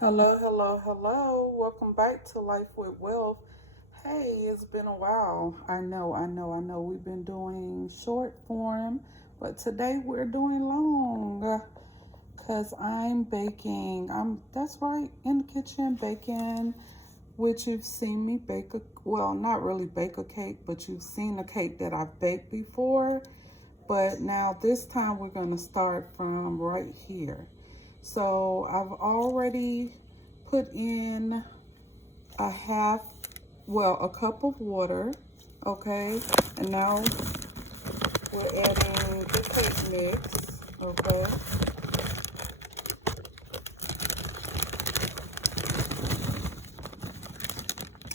Hello, hello, hello. Welcome back to Life with Wealth. Hey, it's been a while. I know. We've been doing short form, but today we're doing long because I'm baking. That's right, in the kitchen baking, which you've seen me bake well, not really bake a cake, but you've seen a cake that I've baked before. But now this time we're going to start from right here. So I've already put in a cup of water, okay? And now we're adding the cake mix, okay?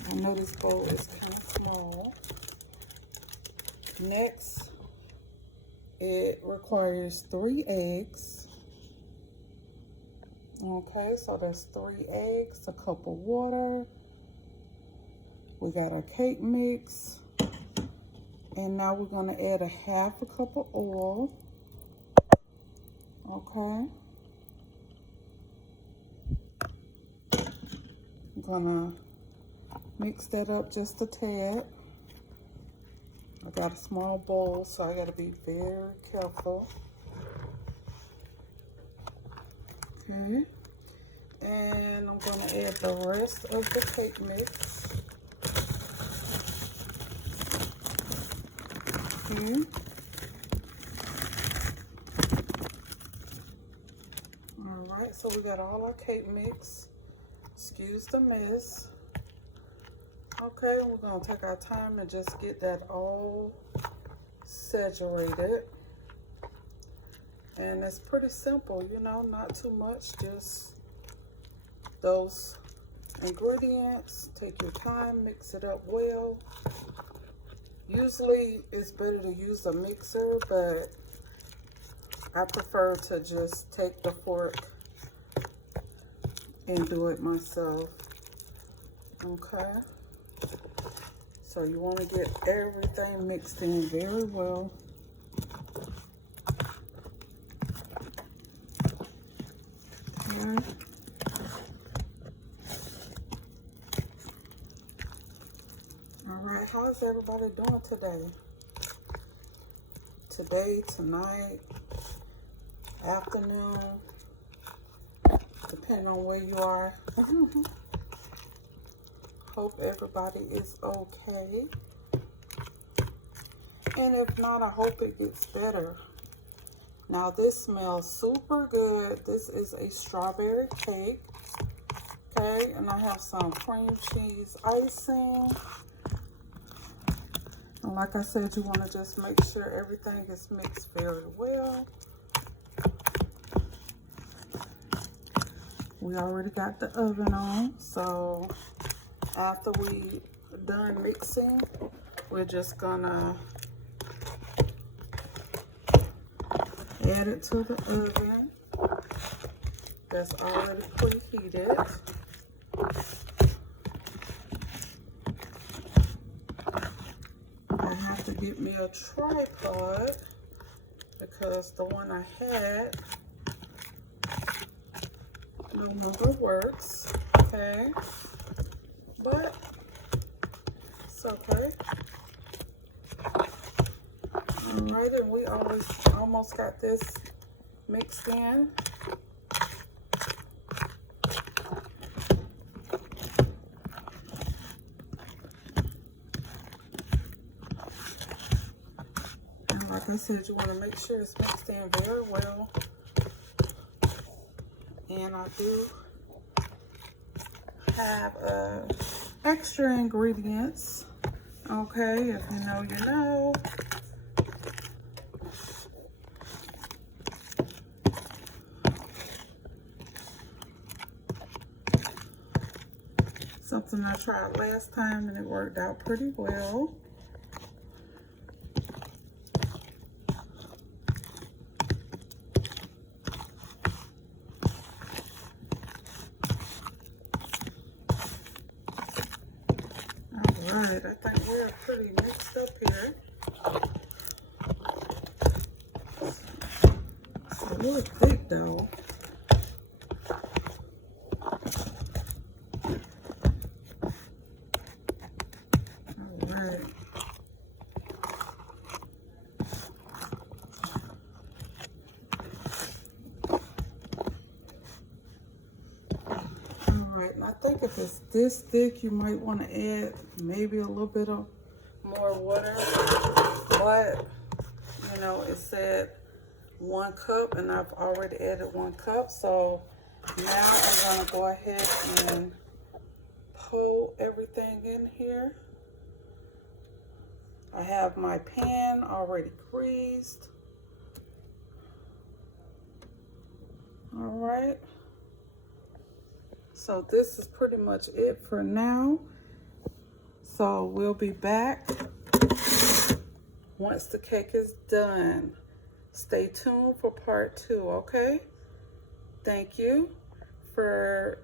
I know this bowl is kind of small. Next, it requires 3 eggs. Okay, so that's 3 eggs, a cup of water. We got our cake mix. And now we're going to add a half a cup of oil. Okay. I'm going to mix that up just a tad. I got a small bowl, so I got to be very careful. Okay. And I'm going to add the rest of the cake mix. Okay. All right, so we got all our cake mix. Excuse the mess. Okay, we're going to take our time and just get that all saturated. And it's pretty simple, you know, not too much, just those ingredients. Take your time, mix it up well. Usually it's better to use a mixer, but I prefer to just take the fork and do it myself. Okay. So you want to get everything mixed in very well. Okay. All right, how is everybody doing today? Today, tonight, afternoon, depending on where you are. Hope everybody is okay. And if not, I hope it gets better. Now this smells super good. This is a strawberry cake. Okay, and I have some cream cheese icing. And like I said, you want to just make sure everything is mixed very well. We already got the oven on, so after we done mixing, we're just gonna add it to the oven that's already preheated. I have to get me a tripod because the one I had no longer works, okay? But it's okay. Alright, and we almost got this mixed in. And like I said, you want to make sure it's mixed in very well. And I do have extra ingredients. Okay, if you know, you know. Something I tried last time and it worked out pretty well. Alright, I think we're pretty mixed up here. It's a little thick though. and I think if it's this thick, you might want to add maybe a little bit of more water. But, you know, it said 1 cup, and I've already added 1 cup. So now I'm going to go ahead and pour everything in here. I have my pan already greased. All right. So this is pretty much it for now. So we'll be back once the cake is done. Stay tuned for part 2, okay? Thank you for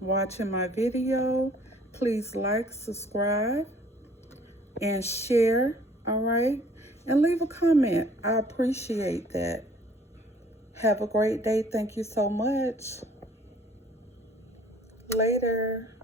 watching my video. Please like, subscribe, and share, all right? And leave a comment. I appreciate that. Have a great day. Thank you so much. Later.